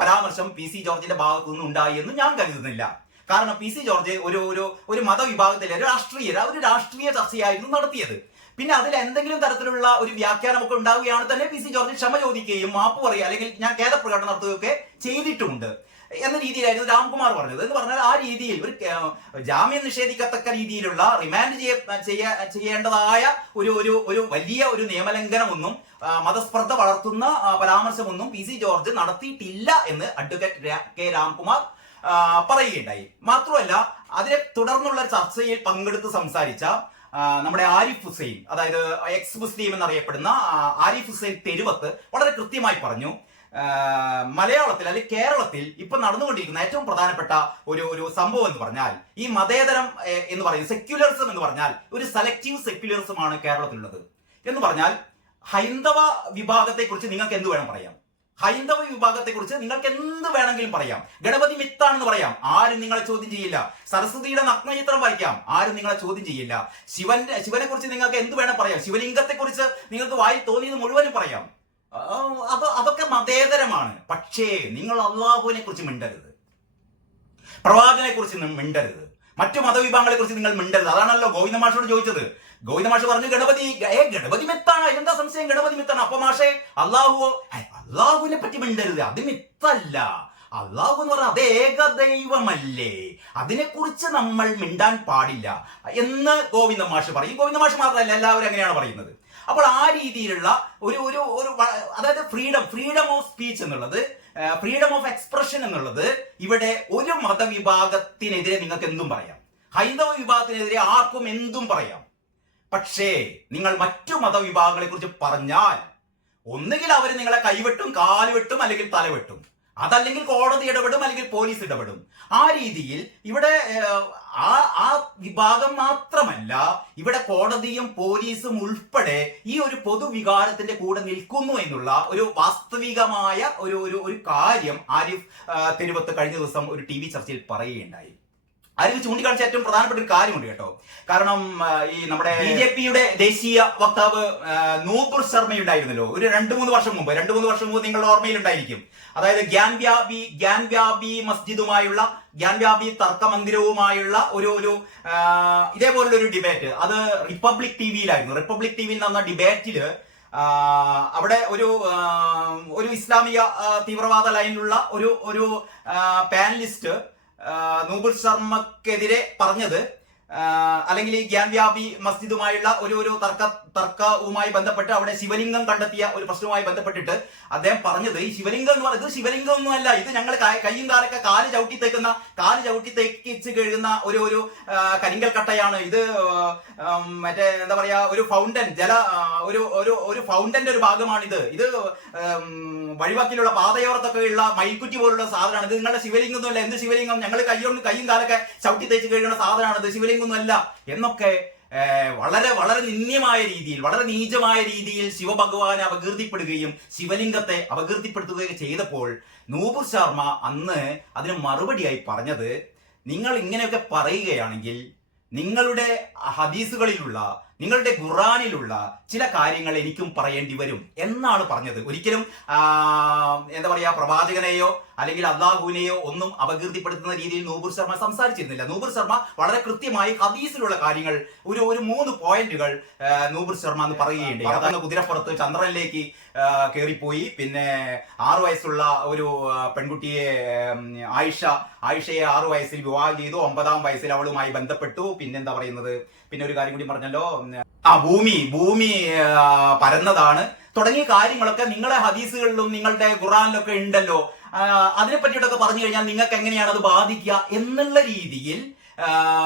S1: പരാമർശം പി സി ജോർജിന്റെ ഭാഗത്തു നിന്ന് ഉണ്ടായി എന്ന് ഞാൻ കരുതുന്നില്ല. കാരണം പി സി ജോർജ് ഒരു ഒരു ഒരു മതവിഭാഗത്തിലെ രാഷ്ട്രീയ ഒരു രാഷ്ട്രീയ ചർച്ചയായിരുന്നു നടത്തിയത്. പിന്നെ അതിൽ എന്തെങ്കിലും തരത്തിലുള്ള ഒരു വ്യാഖ്യാനമൊക്കെ ഉണ്ടാവുകയാണെങ്കിൽ തന്നെ പി സി ജോർജ് ക്ഷമ ചോദിക്കുകയും മാപ്പ് പറയുക അല്ലെങ്കിൽ ഞാൻ ഖേദപ്രകടനം നടത്തുകയൊക്കെ ചെയ്തിട്ടുണ്ട് എന്ന രീതിയിലായിരുന്നു രാംകുമാർ പറഞ്ഞത്. എന്ന് പറഞ്ഞാൽ ആ രീതിയിൽ ഒരു ജാമ്യം നിഷേധിക്കത്തക്ക രീതിയിലുള്ള റിമാൻഡ് ചെയ്യ ചെയ്യ- ചെയ്യേണ്ടതായ ഒരു ഒരു ഒരു വലിയ ഒരു നിയമലംഘനമൊന്നും മതസ്പർദ്ധ വളർത്തുന്ന പരാമർശമൊന്നും പി സി ജോർജ് നടത്തിയിട്ടില്ല എന്ന് അഡ്വക്കേറ്റ് കെ രാംകുമാർ പറയുകയുണ്ടായി. മാത്രമല്ല അതിനെ തുടർന്നുള്ള ചർച്ചയിൽ പങ്കെടുത്ത് സംസാരിച്ച നമ്മുടെ ആരിഫ് ഹുസൈൻ അതായത് എക്സ് മുസ്ലിം എന്നറിയപ്പെടുന്ന ആരിഫ് ഹുസൈൻ തെരുവത്ത് വളരെ കൃത്യമായി പറഞ്ഞു മലയാളത്തിൽ അല്ലെങ്കിൽ കേരളത്തിൽ ഇപ്പൊ നടന്നുകൊണ്ടിരിക്കുന്ന ഏറ്റവും പ്രധാനപ്പെട്ട ഒരു ഒരു സംഭവം എന്ന് പറഞ്ഞാൽ ഈ മതേതരം എന്ന് പറയുന്നത് സെക്യുലറിസം എന്ന് പറഞ്ഞാൽ ഒരു സെലക്റ്റീവ് സെക്യുലറിസമാണ് കേരളത്തിലുള്ളത്. എന്ന് പറഞ്ഞാൽ ഹൈന്ദവ വിഭാഗത്തെ കുറിച്ച് നിങ്ങൾക്ക് എന്ത് വേണം പറയാം? ഹൈന്ദവ വിഭാഗത്തെ കുറിച്ച് നിങ്ങൾക്ക് എന്ത് വേണമെങ്കിലും പറയാം. ഗണപതി മിത്താണെന്ന് പറയാം. ആരും നിങ്ങളെ ചോദ്യം ചെയ്യില്ല. സരസ്വതിയുടെ നഗ്നചിത്രം വരയ്ക്കാം. ആരും നിങ്ങളെ ചോദ്യം ചെയ്യില്ല. ശിവന്റെ ശിവനെ കുറിച്ച് നിങ്ങൾക്ക് എന്ത് വേണം പറയാം? ശിവലിംഗത്തെ കുറിച്ച് നിങ്ങൾക്ക് വായി തോന്നിയത് മുഴുവനും പറയാം. അത് അതൊക്കെ മതേതരമാണ്. പക്ഷേ നിങ്ങൾ അള്ളാഹുവിനെ കുറിച്ച് മിണ്ടരുത്. പ്രവാചനെ കുറിച്ച് മിണ്ടരുത്. മറ്റു മതവിഭാഗങ്ങളെ കുറിച്ച് നിങ്ങൾ മിണ്ടരുത്. അതാണല്ലോ ഗോവിന്ദ മാഷോട് ചോദിച്ചത്. ഗോവിന്ദ മാഷ് പറഞ്ഞു ഗണപതി ഏ ഗണപതി മിത്താണ്. എന്താ സംശയം? ഗണപതി മിത്താണ്. അപ്പൊ മാഷേ അള്ളാഹുവോ അള്ളാഹുവിനെ പറ്റി മിണ്ടരുത്. അത് മിത്തല്ല. അള്ളാഹു എന്ന് പറഞ്ഞാൽ അത് ഏകദൈവമല്ലേ അതിനെക്കുറിച്ച് നമ്മൾ മിണ്ടാൻ പാടില്ല. എന്ന് ഗോവിന്ദ മാഷ് പറയും. ഗോവിന്ദ മാഷ് മാത്രമല്ല എല്ലാവരും അങ്ങനെയാണ് പറയുന്നത്. അപ്പോൾ ആ രീതിയിലുള്ള ഒരു ഒരു ഒരു അതായത് ഫ്രീഡം ഫ്രീഡം ഓഫ് സ്പീച്ച് എന്നുള്ളത് ഫ്രീഡം ഓഫ് എക്സ്പ്രഷൻ എന്നുള്ളത് ഇവിടെ ഒരു മതവിഭാഗത്തിനെതിരെ നിങ്ങൾക്ക് എന്തും പറയാം. ഹൈന്ദവ വിഭാഗത്തിനെതിരെ ആർക്കും എന്തും പറയാം. പക്ഷേ നിങ്ങൾ മറ്റു മതവിഭാഗങ്ങളെ കുറിച്ച് പറഞ്ഞാൽ ഒന്നുകിൽ അവർ നിങ്ങളെ കൈവെട്ടും കാലുവെട്ടും അല്ലെങ്കിൽ തലവെട്ടും. അതല്ലെങ്കിൽ കോടതി ഇടപെടും അല്ലെങ്കിൽ പോലീസ് ഇടപെടും. ആ രീതിയിൽ ഇവിടെ ആ ആ വിഭാഗം മാത്രമല്ല ഇവിടെ കോടതിയും പോലീസും ഉൾപ്പെടെ ഈ ഒരു പൊതുവികാരത്തിന്റെ കൂടെ നിൽക്കുന്നു എന്നുള്ള ഒരു വാസ്തവികമായ ഒരു ഒരു ഒരു കാര്യം ആരിഫ് തിരുവത്ത് കഴിഞ്ഞ ദിവസം ഒരു ടി വി ചർച്ചയിൽ പറയുകയുണ്ടായി. ആരിഫ് ചൂണ്ടിക്കാണിച്ച ഏറ്റവും പ്രധാനപ്പെട്ട ഒരു കാര്യമുണ്ട് കേട്ടോ. കാരണം ഈ നമ്മുടെ ബി ജെ പിയുടെ ദേശീയ വക്താവ് നൂപുർ ശർമ്മ ഉണ്ടായിരുന്നല്ലോ ഒരു രണ്ട് മൂന്ന് വർഷം മുമ്പ് രണ്ട് മൂന്ന് വർഷം മുമ്പ് നിങ്ങളുടെ ഓർമ്മയിലുണ്ടായിരിക്കും. അതായത് ഗ്യാൻ വ്യാപി ഗ്യാൻ വ്യാപി മസ്ജിദുമായുള്ള തർക്ക തർക്കമന്ദിരവുമായുള്ള ഒരു ഒരു ഇതേപോലുള്ള ഒരു ഡിബേറ്റ് അത് റിപ്പബ്ലിക് ടി വിയിലായിരുന്നു റിപ്പബ്ലിക് ടി വിയിൽ നടന്ന ഡിബേറ്റിൽ അവിടെ ഒരു ഒരു ഇസ്ലാമിക തീവ്രവാദ ലൈനിലുള്ള ഒരു ഒരു പാനലിസ്റ്റ് നൂബുൽ ശർമ്മക്കെതിരെ പറഞ്ഞത് അല്ലെങ്കിൽ ഈ ഗ്യാൻവ്യാപി മസ്ജിദുമായുള്ള ഒരു ഒരു തർക്ക തർക്കവുമായി ബന്ധപ്പെട്ട് അവിടെ ശിവലിംഗം കണ്ടെത്തിയ ഒരു പ്രശ്നവുമായി ബന്ധപ്പെട്ടിട്ട് അദ്ദേഹം പറഞ്ഞത് ഈ ശിവലിംഗം എന്ന് പറയുന്നത് ശിവലിംഗം ഒന്നും അല്ല. ഇത് ഞങ്ങൾ കയ്യും കാലൊക്കെ കാൽ ചവിട്ടി തേക്കുന്ന കാൽ ചവിട്ടി തേക്കിച്ച് കഴുകുന്ന ഒരു ഒരു കരിങ്കൽ കട്ടയാണ്. ഇത് മറ്റേ എന്താ പറയാ ഒരു ഫൗണ്ടൻ ജല ഒരു ഒരു ഒരു ഫൗണ്ടന്റെ ഒരു ഭാഗമാണിത്. ഇത് വഴിവാക്കിലുള്ള പാതയോറത്തൊക്കെ ഉള്ള മൈക്കുറ്റി പോലുള്ള സാധനമാണ്. ഇത് നിങ്ങളുടെ ശിവലിംഗം ഒന്നുമല്ല എന്ത് ശിവലിംഗം? ഞങ്ങൾ കൈയൊന്നും കൈയും കാലൊക്കെ ചവിട്ടി തേച്ച് കഴുകുന്ന സാധനമാണ് ഇത് ശിവലിംഗം ഒന്നുമല്ല എന്നൊക്കെ വളരെ വളരെ നിന്ദ്യമായ രീതിയിൽ വളരെ നീചമായ രീതിയിൽ ശിവഭഗവാനെ അപകീർത്തിപ്പെടുകയും ശിവലിംഗത്തെ അപകീർത്തിപ്പെടുത്തുകയും ചെയ്തപ്പോൾ നൂപുർ ശർമ്മ അന്ന് അതിന് മറുപടിയായി പറഞ്ഞത് നിങ്ങൾ ഇങ്ങനെയൊക്കെ പറയുകയാണെങ്കിൽ നിങ്ങളുടെ ഹദീസുകളിലുള്ള നിങ്ങളുടെ ഖുറാനിലുള്ള ചില കാര്യങ്ങൾ എനിക്കും പറയേണ്ടി വരും എന്നാണ് പറഞ്ഞത്. ഒരിക്കലും എന്താ പറയാ പ്രവാചകനെയോ അല്ലെങ്കിൽ അള്ളാഹുവിനെയോ ഒന്നും അപകീർത്തിപ്പെടുത്തുന്ന രീതിയിൽ നൂപുർ ശർമ്മ സംസാരിച്ചിരുന്നില്ല. നൂപുർ ശർമ്മ വളരെ കൃത്യമായി ഹദീസിലുള്ള കാര്യങ്ങൾ ഒരു ഒരു മൂന്ന് പോയിന്റുകൾ നൂപുർ ശർമ്മ എന്ന് പറയുകയുണ്ട് അതാണ് കുതിരപ്പുറത്ത് ചന്ദ്രനിലേക്ക് കയറിപ്പോയി പിന്നെ ആറു വയസ്സുള്ള ഒരു പെൺകുട്ടിയെ ആയിഷ ആയിഷയെ ആറു വയസ്സിൽ വിവാഹം ചെയ്തു ഒമ്പതാം വയസ്സിൽ അവളുമായി ബന്ധപ്പെട്ടു. പിന്നെന്താ പറയുന്നത്? പിന്നെ ഒരു കാര്യം കൂടി പറഞ്ഞല്ലോ. ആ ഭൂമി ഭൂമി പരന്നതാണ്. തുടങ്ങിയ കാര്യങ്ങളൊക്കെ നിങ്ങളെ ഹദീസുകളിലും നിങ്ങളുടെ ഖുറാനിലൊക്കെ ഉണ്ടല്ലോ. അതിനെ പറ്റിയിട്ടൊക്കെ പറഞ്ഞു കഴിഞ്ഞാൽ നിങ്ങൾക്ക് എങ്ങനെയാണ് അത് ബാധിക്കുക എന്നുള്ള രീതിയിൽ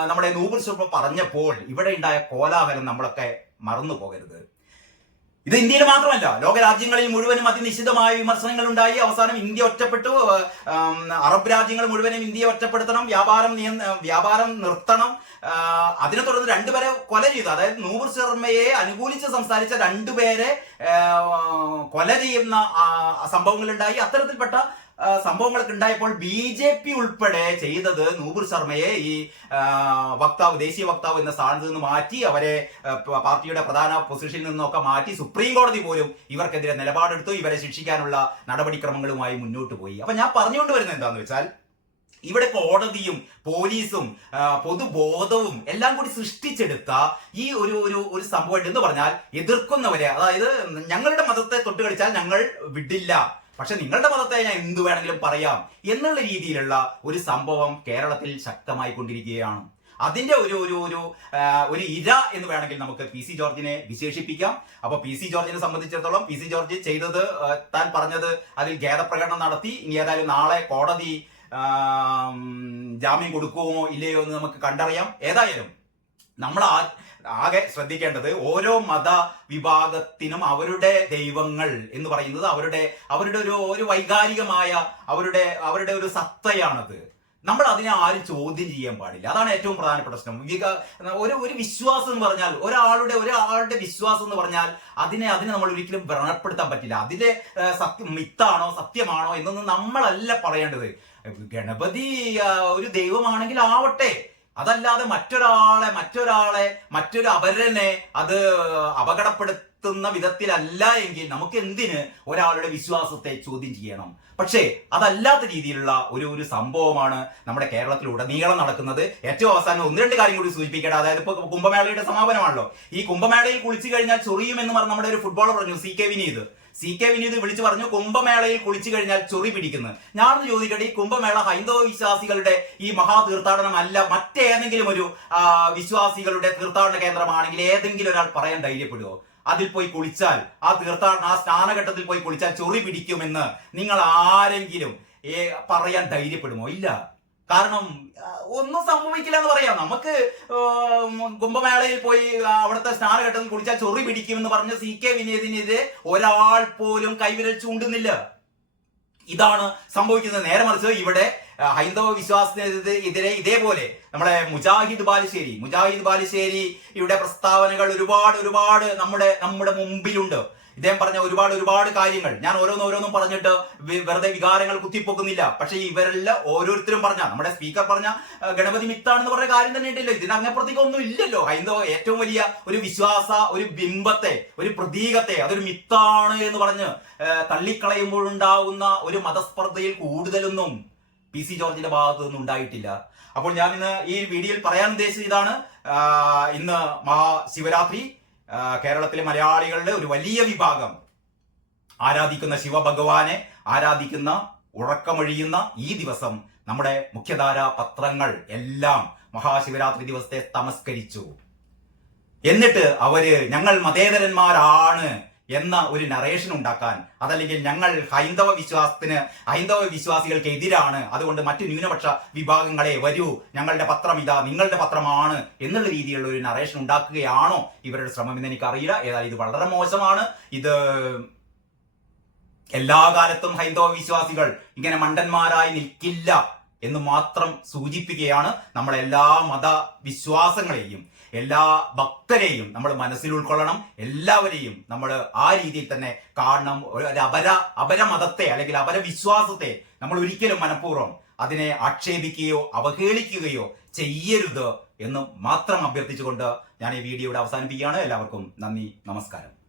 S1: നമ്മുടെ നൂപുർ സ്വപ്പ് പറഞ്ഞപ്പോൾ ഇവിടെ ഉണ്ടായ കോലാഹലം നമ്മളൊക്കെ മറന്നു പോകരുത് ഇത് ഇന്ത്യയിൽ മാത്രമല്ല ലോക രാജ്യങ്ങളിൽ മുഴുവനും അതിനിശ്ചിതമായ വിമർശനങ്ങൾ ഉണ്ടായി. അവസാനം ഇന്ത്യ ഒറ്റപ്പെട്ടു. അറബ് രാജ്യങ്ങൾ മുഴുവനും ഇന്ത്യയെ ഒറ്റപ്പെടുത്തണം വ്യാപാരം വ്യാപാരം നിർത്തണം. അതിനെ തുടർന്ന് രണ്ടുപേരെ കൊല ചെയ്തു. അതായത് നൂർ ശർമ്മയെ അനുകൂലിച്ച് സംസാരിച്ച രണ്ടുപേരെ കൊല ചെയ്യുന്ന സംഭവങ്ങളുണ്ടായി അത്തരത്തിൽപ്പെട്ട സംഭവങ്ങളൊക്കെ ഉണ്ടായപ്പോൾ ബി ജെ പി ഉൾപ്പെടെ ചെയ്തത് നൂപുർ ശർമ്മയെ ഈ വക്താവ് ദേശീയ വക്താവ് എന്ന സ്ഥാനത്ത് നിന്ന് മാറ്റി അവരെ പാർട്ടിയുടെ പ്രധാന പൊസിഷനിൽ നിന്നൊക്കെ മാറ്റി സുപ്രീം കോടതി പോലും ഇവർക്കെതിരെ നിലപാടെടുത്തു. ഇവരെ ശിക്ഷിക്കാനുള്ള നടപടിക്രമങ്ങളുമായി മുന്നോട്ട് പോയി. അപ്പൊ ഞാൻ പറഞ്ഞുകൊണ്ട് വരുന്നത് എന്താന്ന് വെച്ചാൽ ഇവിടെ കോടതിയും പോലീസും പൊതുബോധവും എല്ലാം കൂടി സൃഷ്ടിച്ചെടുത്ത ഈ ഒരു ഒരു ഒരു സംഭവം എന്ന് പറഞ്ഞാൽ എതിർക്കുന്നവരെ അതായത് ഞങ്ങളുടെ മതത്തെ തൊട്ട് കളിച്ചാൽ ഞങ്ങൾ വിടില്ല. പക്ഷെ നിങ്ങളുടെ മതത്തെ ഞാൻ എന്ത് വേണമെങ്കിലും പറയാം എന്നുള്ള രീതിയിലുള്ള ഒരു സംഭവം കേരളത്തിൽ ശക്തമായി കൊണ്ടിരിക്കുകയാണ്. അതിന്റെ ഒരു ഒരു ഒരു ഒരു ഇര എന്ന് വേണമെങ്കിൽ നമുക്ക് പി സി ജോർജിനെ വിശേഷിപ്പിക്കാം. അപ്പൊ പി സി ജോർജിനെ സംബന്ധിച്ചിടത്തോളം പി സി ജോർജ് ചെയ്തത് താൻ പറഞ്ഞത് അതിൽ ഖേദപ്രകടനം നടത്തി. ഇനി ഏതായാലും നാളെ കോടതി ജാമ്യം കൊടുക്കുമോ ഇല്ലയോ എന്ന് നമുക്ക് കണ്ടറിയാം. ഏതായാലും നമ്മൾ ആ ആകെ ശ്രദ്ധിക്കേണ്ടത് ഓരോ മത വിഭാഗത്തിനും അവരുടെ ദൈവങ്ങൾ എന്ന് പറയുന്നത് അവരുടെ അവരുടെ ഒരു ഒരു വൈകാരികമായ അവരുടെ അവരുടെ ഒരു സത്തയാണത്. നമ്മൾ അതിനെ ആരും ചോദ്യം ചെയ്യാൻ പാടില്ല. അതാണ് ഏറ്റവും പ്രധാനപ്പെട്ട പ്രശ്നം. വിക ഒരു ഒരു വിശ്വാസം എന്ന് പറഞ്ഞാൽ ഒരാളുടെ ഒരാളുടെ വിശ്വാസം എന്ന് പറഞ്ഞാൽ അതിനെ അതിനെ നമ്മൾ ഒരിക്കലും വ്രണപ്പെടുത്താൻ പറ്റില്ല. അതിന്റെ സത്യം മിത്താണോ സത്യമാണോ എന്നൊന്നും നമ്മളല്ല പറയേണ്ടത്. ഗണപതി ഒരു ദൈവമാണെങ്കിൽ ആവട്ടെ. അതല്ലാതെ മറ്റൊരാളെ മറ്റൊരാളെ മറ്റൊരു അവരനെ അത് അപകടപ്പെടുത്തുന്ന വിധത്തിലല്ല എങ്കിൽ നമുക്ക് എന്തിന് ഒരാളുടെ വിശ്വാസത്തെ ചോദ്യം ചെയ്യണം? പക്ഷേ അതല്ലാത്ത രീതിയിലുള്ള ഒരു ഒരു സംഭവമാണ് നമ്മുടെ കേരളത്തിൽ ഉടനീളം നടക്കുന്നത്. ഏറ്റവും അവസാനം ഒന്ന് രണ്ട് കാര്യം കൂടി സൂചിപ്പിക്കട്ടെ. അതായത് ഇപ്പൊ കുംഭമേളയുടെ സമാപനമാണല്ലോ. ഈ കുംഭമേളയിൽ കുളിച്ചു കഴിഞ്ഞാൽ ചൊറിയും എന്ന് പറഞ്ഞ നമ്മുടെ ഒരു ഫുട്ബോളർ പറഞ്ഞു C K Vineeth. C K Vineeth വിളിച്ചു പറഞ്ഞു കുംഭമേളയിൽ കുളിച്ചു കഴിഞ്ഞാൽ ചൊറി പിടിക്കുന്നു. ഞാനൊന്ന് ചോദിക്കട്ടെ ഈ കുംഭമേള ഹൈന്ദവ വിശ്വാസികളുടെ ഈ മഹാ തീർത്ഥാടനം അല്ല മറ്റേതെങ്കിലും ഒരു വിശ്വാസികളുടെ തീർത്ഥാടന കേന്ദ്രമാണെങ്കിൽ ഏതെങ്കിലും ഒരാൾ പറയാൻ ധൈര്യപ്പെടുമോ അതിൽ പോയി കുളിച്ചാൽ ആ തീർത്ഥാടന ആ സ്നാനഘട്ടത്തിൽ പോയി കുളിച്ചാൽ ചൊറി പിടിക്കുമെന്ന് നിങ്ങൾ ആരെങ്കിലും പറയാൻ ധൈര്യപ്പെടുമോ? ഇല്ല. കാരണം ഒന്നും സംഭവിക്കില്ല എന്ന് പറയാം. നമുക്ക് കുംഭമേളയിൽ പോയി അവിടുത്തെ സ്റ്റാർ സ്നാനഘട്ടത്തിൽ കുടിച്ചാൽ ചൊറി പിടിക്കുമെന്ന് പറഞ്ഞ സി കെ വിനീതിനെതിരെ ഒരാൾ പോലും കൈവിരൽ ചൂണ്ടുന്നില്ല. ഇതാണ് സംഭവിക്കുന്നത്. നേരെ മറിച്ച് ഇവിടെ ഹൈന്ദവ വിശ്വാസത്തിനെതിരെ ഇതേപോലെ നമ്മുടെ മുജാഹിദ് ബാലുശ്ശേരി മുജാഹിദ് ബാലുശ്ശേരിയുടെ പ്രസ്താവനകൾ ഒരുപാട് ഒരുപാട് നമ്മുടെ നമ്മുടെ മുമ്പിലുണ്ട്. ഇദ്ദേഹം പറഞ്ഞ ഒരുപാട് ഒരുപാട് കാര്യങ്ങൾ. ഞാൻ ഓരോന്നും ഓരോന്നും പറഞ്ഞിട്ട് വെറുതെ വികാരങ്ങൾ കുത്തിപ്പൊക്കുന്നില്ല. പക്ഷെ ഇവരെല്ലാം ഓരോരുത്തരും പറഞ്ഞ നമ്മുടെ സ്പീക്കർ പറഞ്ഞ ഗണപതി മിത്താണെന്ന് പറഞ്ഞ കാര്യം തന്നെ ഉണ്ടല്ലോ. ഇതിനങ്ങപ്പുറത്തേക്ക് ഒന്നും ഇല്ലല്ലോ. ഹൈന്ദവ ഏറ്റവും വലിയ ഒരു വിശ്വാസ ഒരു ബിംബത്തെ ഒരു പ്രതീകത്തെ അതൊരു മിത്താണ് എന്ന് പറഞ്ഞ് തള്ളിക്കളയുമ്പോഴുണ്ടാവുന്ന ഒരു മതസ്പർദ്ധയിൽ കൂടുതലൊന്നും പി സി ജോർജിന്റെ ഭാഗത്തു നിന്നും ഉണ്ടായിട്ടില്ല. അപ്പോൾ ഞാൻ ഇന്ന് ഈ വീഡിയോയിൽ പറയാൻ ഉദ്ദേശിച്ചത് ഇതാണ്. ഇന്ന് മഹാശിവരാത്രി കേരളത്തിലെ മലയാളികളുടെ ഒരു വലിയ വിഭാഗം ആരാധിക്കുന്ന ശിവഭഗവാനെ ആരാധിക്കുന്ന ഉറക്കമൊഴിയുന്ന ഈ ദിവസം നമ്മുടെ മുഖ്യധാരാ പത്രങ്ങൾ എല്ലാം മഹാശിവരാത്രി ദിവസത്തെ തമസ്കരിച്ചു. എന്നിട്ട് അവർ ഞങ്ങൾ മതേതരന്മാരാണ് എന്ന ഒരു നറേഷൻ ഉണ്ടാക്കാൻ അതല്ലെങ്കിൽ ഞങ്ങൾ ഹൈന്ദവ വിശ്വാസത്തിന് ഹൈന്ദവ വിശ്വാസികൾക്ക് എതിരാണ്. അതുകൊണ്ട് മറ്റു ന്യൂനപക്ഷ വിഭാഗങ്ങളെ വരൂ. ഞങ്ങളുടെ പത്രം ഇതാ നിങ്ങളുടെ പത്രമാണ് എന്നുള്ള രീതിയിലുള്ള ഒരു നറേഷൻ ഉണ്ടാക്കുകയാണോ ഇവരുടെ ശ്രമം എന്ന് എനിക്കറിയില്ല. ഏതായാലും ഇത് വളരെ മോശമാണ്. ഇത് എല്ലാ കാലത്തും ഹൈന്ദവ വിശ്വാസികൾ ഇങ്ങനെ മണ്ടന്മാരായി നിൽക്കില്ല എന്ന് മാത്രം സൂചിപ്പിക്കുകയാണ് നമ്മളെല്ലാ മത വിശ്വാസങ്ങളെയും. എല്ലാ ഭക്തരെയും നമ്മൾ മനസ്സിൽ ഉൾക്കൊള്ളണം. എല്ലാവരെയും നമ്മൾ ആ രീതിയിൽ തന്നെ കാണണം. ഒരു അപര അപരമതത്തെ അല്ലെങ്കിൽ അപരവിശ്വാസത്തെ നമ്മൾ ഒരിക്കലും മനഃപൂർവം അതിനെ ആക്ഷേപിക്കുകയോ അവഹേളിക്കുകയോ ചെയ്യരുത് എന്ന് മാത്രം അഭ്യർത്ഥിച്ചുകൊണ്ട് ഞാൻ ഈ വീഡിയോയുടെ അവസാനിപ്പിക്കുകയാണ്. എല്ലാവർക്കും നന്ദി നമസ്കാരം.